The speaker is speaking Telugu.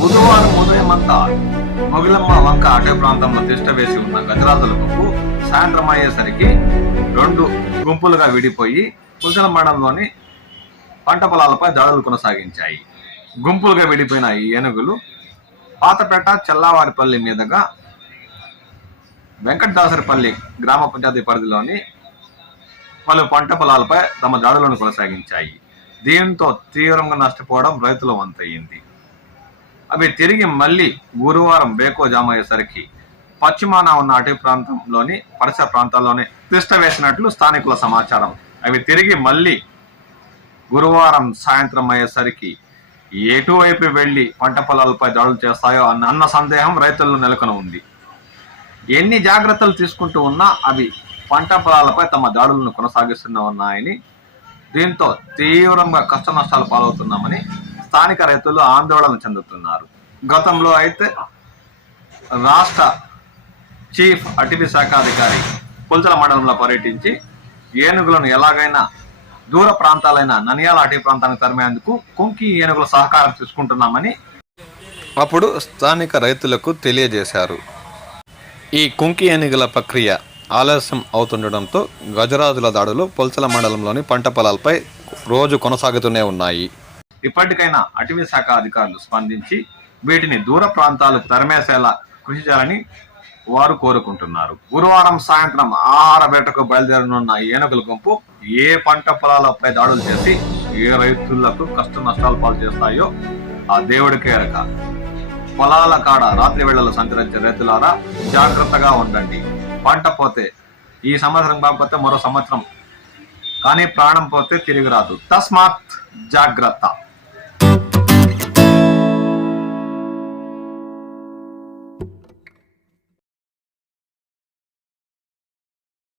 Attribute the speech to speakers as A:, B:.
A: బుధవారం ఉదయమంతా మొగిలమ్మ వంక అటవీ ప్రాంతంలో తిష్ట వేసి ఉన్న గజరాజుల గుంపు సాయంత్రం అయ్యేసరికి రెండు గుంపులుగా విడిపోయి పుల్చల మండలంలోని పంట పొలాలపై దాడులు కొనసాగించాయి. గుంపులుగా విడిపోయిన ఈ ఏనుగులు పాతపేట చెల్లావారిపల్లి మీదుగా వెంకటదాసరిపల్లి గ్రామ పంచాయతీ పరిధిలోని పలు పంట పొలాలపై తమ దాడులను కొనసాగించాయి. దీంతో తీవ్రంగా నష్టపోవడం రైతుల వంతయింది. అవి తిరిగి మళ్ళీ గురువారం బేకో జామ అయ్యేసరికి పశ్చిమాన ఉన్న అటవీ ప్రాంతంలోని పరిసర ప్రాంతాల్లోనే తిష్ట వేసినట్లు స్థానికుల సమాచారం. అవి తిరిగి మళ్ళీ గురువారం సాయంత్రం అయ్యేసరికి ఎటువైపు వెళ్ళి పంట పొలాలపై దాడులు చేస్తాయో అన్న అన్న సందేహం రైతుల్లో నెలకొని ఉంది. ఎన్ని జాగ్రత్తలు తీసుకుంటూ ఉన్నా అవి పంట పొలాలపై తమ దాడులను కొనసాగిస్తున్నా ఉన్నాయని దీంతో తీవ్రంగా కష్ట నష్టాలు పాలవుతున్నామని స్థానిక రైతులు ఆందోళన చెందుతున్నారు. గతంలో అయితే రాష్ట్ర చీఫ్ అటవీ శాఖ అధికారి పుల్చల మండలంలో పర్యటించి ఏనుగులను ఎలాగైనా దూర ప్రాంతాలైన ననియాల అటవీ ప్రాంతానికి తరిమేందుకు కుంకి ఏనుగుల సహకారం తీసుకుంటున్నామని అప్పుడు స్థానిక రైతులకు తెలియజేశారు. ఈ కుంకి ఏనుగుల ప్రక్రియ ఆలస్యం అవుతుండటంతో గజరాజుల దాడులు పొల్చల మండలంలోని పంట పొలాలపై రోజు కొనసాగుతూనే ఉన్నాయి. ఇప్పటికైనా అటవీ శాఖ అధికారులు స్పందించి వీటిని దూర ప్రాంతాలకు తరిమేసేలా కృషి చేయాలని వారు కోరుకుంటున్నారు. గురువారం సాయంత్రం ఆహార వేటకు బయలుదేరనున్న ఏనుగుల గుంపు ఏ పంట పొలాలపై దాడులు చేసి ఏ రైతులకు కష్ట నష్టాలు పాలు చేస్తాయో ఆ దేవుడికే ఎరక. పొలాల కాడ రాత్రి వేళలో సంచరించే రైతులారా జాగ్రత్తగా ఉండండి. పంట పోతే ఈ సంవత్సరం కాకపోతే మరో సంవత్సరం. కానీ ప్రాణం పోతే తిరిగి రాదు. తస్మాత్ జాగ్రత్త.